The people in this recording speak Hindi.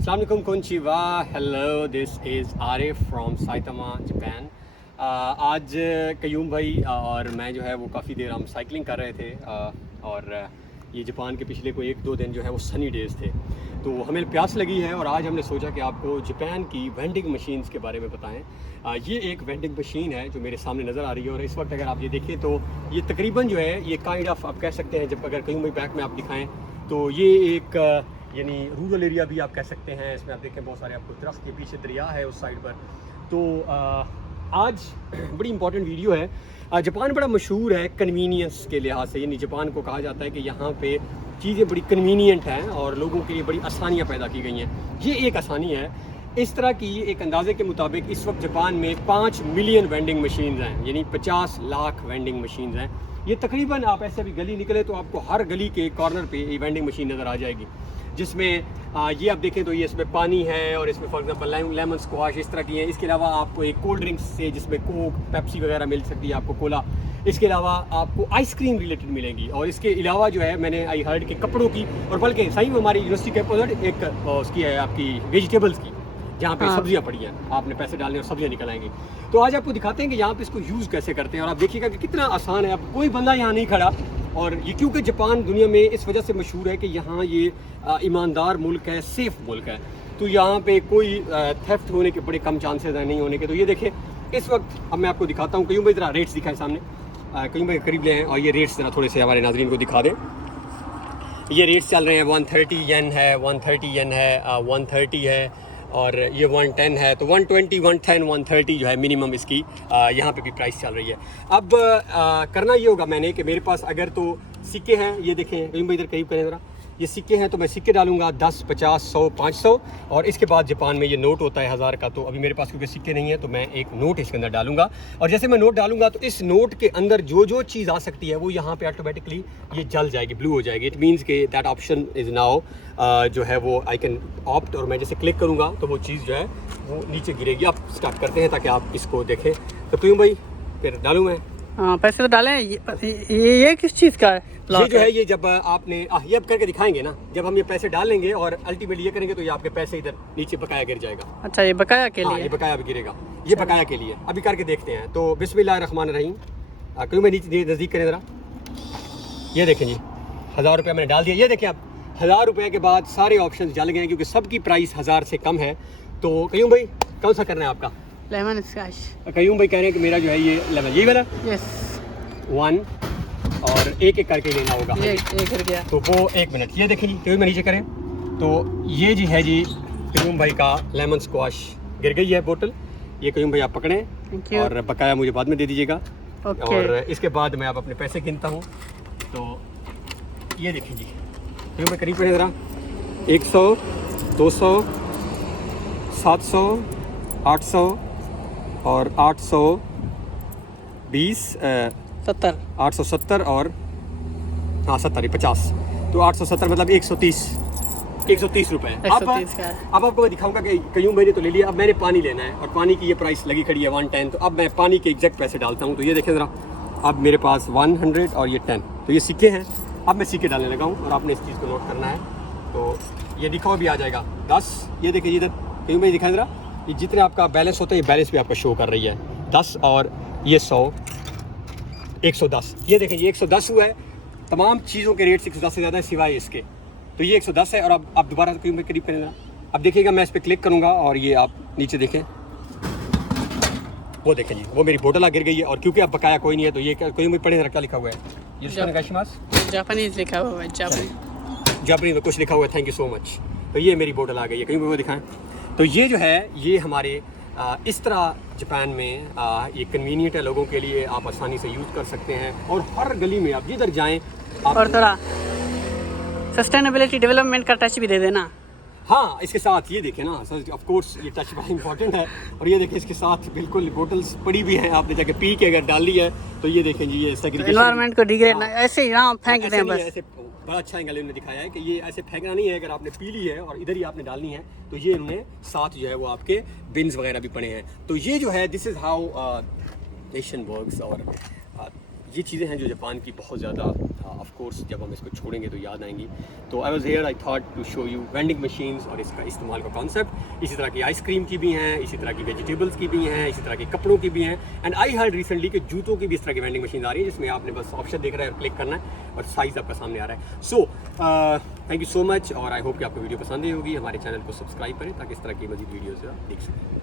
अस्सलाम वालेकुम कोनचिवा, hello, this is Arif from Saitama Japan. आज कयूम भाई और मैं जो है वो काफ़ी देर हम साइकिलिंग कर रहे थे और ये जापान के पिछले कोई 1-2 दिन जो है वो सनी डेज़ थे, तो हमें प्यास लगी है और आज हमने सोचा कि आपको जापान की वेंडिंग मशीन्स के बारे में बताएं। ये एक वेंडिंग मशीन है जो मेरे सामने नज़र आ रही है और इस वक्त अगर आप ये देखें तो ये तकरीबन जो है ये काइंड ऑफ आप कह सकते हैं, जब अगर कयूम भाई बैक में आप दिखाएँ तो ये एक यानी रूरल एरिया भी आप कह सकते हैं। इसमें आप देखें बहुत सारे आपको दरख्त के पीछे दरिया है उस साइड पर। तो आज बड़ी इंपॉर्टेंट वीडियो है। जापान बड़ा मशहूर है कन्वीनियंस के लिहाज से, यानी जापान को कहा जाता है कि यहाँ पे चीज़ें बड़ी कन्वीनियंट हैं और लोगों के लिए बड़ी आसानियाँ पैदा की गई हैं। ये एक आसानी है। इस तरह की एक अंदाजे के मुताबिक इस वक्त जापान में 5 मिलियन वेंडिंग मशीन्स हैं, यानी 50 लाख वेंडिंग मशीन्स हैं। ये तकरीबन आप ऐसे भी गली निकले तो आपको हर गली के कॉर्नर पे ये वेंडिंग मशीन नज़र आ जाएगी, जिसमें ये आप देखें तो ये इसमें पानी है और इसमें फॉर एग्जांपल लेमन स्क्वाश इस तरह की है। इसके अलावा आपको एक कोल्ड ड्रिंक्स से जिसमें कोक, पेप्सी वगैरह मिल सकती है, आपको कोला। इसके अलावा आपको आइसक्रीम रिलेटेड मिलेंगी और इसके अलावा जो है मैंने आई हर्ड के कपड़ों की, और बल्कि सही में हमारी यूनिवर्सिटी के अपोजिट एक उसकी है आपकी वेजिटेबल्स की, जहाँ पे सब्जियाँ पड़ी हैं, आपने पैसे डालने और सब्जियाँ निकल आएंगी। तो आज आपको दिखाते हैं कि यहाँ पे इसको यूज़ कैसे करते हैं और आप देखिएगा कि कितना आसान है। अब कोई बंदा यहाँ नहीं खड़ा, और ये क्योंकि जापान दुनिया में इस वजह से मशहूर है कि यहाँ ये ईमानदार मुल्क है, सेफ़ मुल्क है, तो यहाँ पे कोई थेफ्ट होने के बड़े कम चांसेस हैं नहीं होने के। तो ये देखें इस वक्त अब मैं आपको दिखाता हूँ। कयूम भाई ज़रा रेट्स दिखाएं सामने, कयूम भाई करीब ले हैं और ये रेट्स ज़रा थोड़े से हमारे नाज़रीन को दिखा दें। ये रेट्स चल रहे हैं 130 येन है, 130 येन है, 130 है और ये 110 है। तो 120, 110, 130 जो है मिनिमम इसकी यहाँ पे भी प्राइस चल रही है। अब करना ये होगा मैंने कि मेरे पास अगर तो सिक्के हैं, ये देखें कहीं भाई इधर करीब करें ज़रा, ये सिक्के हैं तो मैं सिक्के डालूंगा 10, 50, 100, 500 और इसके बाद जापान में ये नोट होता है 1000 का। तो अभी मेरे पास क्योंकि सिक्के नहीं है तो मैं एक नोट इसके अंदर डालूंगा और जैसे मैं नोट डालूंगा तो इस नोट के अंदर जो जो चीज़ आ सकती है वो यहाँ पे ऑटोमेटिकली ये जल जाएगी, ब्लू हो जाएगी। इट मीन्स के दैट ऑप्शन इज़ नाउ जो है वो आई कैन ऑप्ट, और मैं जैसे क्लिक करूँगा तो वो चीज़ जो है वो नीचे गिरेगी। आप स्टार्ट करते हैं ताकि आप इसको देखें। तो क्यों भाई फिर डालूँ मैं? हाँ, पैसे तो डालें। ये किस चीज़ का है? ये जो है ये जब आपने ये अब करके दिखाएंगे ना, जब हम ये पैसे डालेंगे और अल्टीमेटली ये करेंगे तो ये आपके पैसे इधर नीचे बकाया गिर जाएगा। अच्छा, ये बकाया के लिए? ये बकाया भी गिरेगा, ये बकाया के लिए। अभी करके देखते हैं। तो बिस्मिल्लाहिर्रहमानिर्रहीम, क्यों मैं नीचे नज़दीक करें ज़रा, ये देखें जी 1000 रुपये मैंने डाल दिया। ये देखें आप 1000 रुपये के बाद सारे ऑप्शन जल गए हैं क्योंकि सबकी प्राइस 1000 से कम है। तो कयूम भाई कौन सा करना है आपका? Lemon squash. कयूम भाई कह रहे हैं कि मेरा जो है ये लेमन, ये वाला यस 1 और एक एक करके लेना होगा। ये कर गया तो वो 1 मिनट, ये देखें जी क्यों मैं नीचे करें तो ये जी है जी कयूम भाई का लेमन स्क्वाश गिर गई है बोतल। ये कयूम भाई आप पकड़ें और बकाया मुझे बाद में दे दीजिएगा। और इसके बाद मैं अब अपने पैसे गिनता हूँ। तो ये देखें जी कयूम भाई करीब पड़े ज़रा 100, 200, 700, 800 और 820, 70, 870 और हाँ 70, 50। तो 870 मतलब 130 रुपये। अब आपको मैं दिखाऊंगा कि कयूम भाई ने तो ले लिया, अब मैंने पानी लेना है और पानी की ये प्राइस लगी खड़ी है 110। तो अब मैं पानी के एग्जैक्ट पैसे डालता हूँ। तो ये देखें ज़रा, अब मेरे पास 100 और ये 10, तो ये सिक्के हैं। अब मैं सिक्के डालने लगा हूँ और आपने इस चीज़ को नोट करना है। तो ये लिखा हुआ भी आ जाएगा 10, ये देखिए इधर कयूम भाई दिखाएं ज़रा, ये जितने आपका बैलेंस होता है ये बैलेंस भी आपका शो कर रही है 10 और ये 100, 110। ये देखें ये 110 हुआ है। तमाम चीज़ों के रेट 110 से ज़्यादा है सिवाय इसके। तो ये 110 है और अब आप दोबारा कयूम भाई करीब करेंगे। अब देखिएगा मैं इस पर क्लिक करूँगा और ये आप नीचे देखें, वो देखें जी वो मेरी बोतल गिर गई है। और क्योंकि अब बकाया कोई नहीं है तो ये कयूम भाई पढ़े ज़रा क्या लिखा हुआ है? जापानीज लिखा हुआ है, जापानीज में कुछ लिखा हुआ है, थैंक यू सो मच। तो ये मेरी बोतल आ गई है, कहीं वो दिखाएं। तो ये जो है ये हमारे इस तरह जापान में ये कन्वीनियंट है लोगों के लिए, आप आसानी से यूज़ कर सकते हैं और हर गली में आप जिधर जाएं आप। और थोड़ा सस्टेनेबिलिटी डेवलपमेंट का टच भी दे देना। हाँ, इसके साथ ये देखें ना, ऑफ कोर्स ये टच बड़ा इंपॉर्टेंट है। और ये देखें इसके साथ बिल्कुल बोतल्स पड़ी भी हैं, आपने जाके पी के अगर डाल ली है तो ये देखें जी ये सेग्रीगेशन, एनवायरनमेंट को डिग्रेड ऐसे ही ना फेंक दें बस। ऐसे बड़ा अच्छा एंगल इन्होंने दिखाया है कि ये ऐसे फेंकना नहीं है, अगर आपने पी ली है और इधर ही आपने डालनी है तो ये इन्होंने साथ जो है वो आपके बिन्स वगैरह भी पड़े हैं। तो ये जो है this is how nation works. और ये चीज़ें हैं जो जापान की बहुत ज़्यादा ऑफ कोर्स जब हम इसको छोड़ेंगे तो याद आएंगी। तो I was here, I thought to show you vending machines और इसका इस्तेमाल का कॉन्सेप्ट। इसी तरह की आइसक्रीम की भी हैं, इसी तरह की वेजिटेबल्स की भी हैं, इसी तरह के कपड़ों की भी हैं। एंड आई हर्ड रिसेंटली कि जूतों की भी इस तरह की वेंडिंग मशीन आ रही है जिसमें आपने बस ऑप्शन देख रहा है और क्लिक करना है और साइज़ आपका सामने आ रहा है। So thank you so much और आई होप कि आपको वीडियो पसंद आई होगी। हमारे चैनल को सब्सक्राइब करें ताकि इस तरह की मज़ीद वीडियोज़ देख सकें।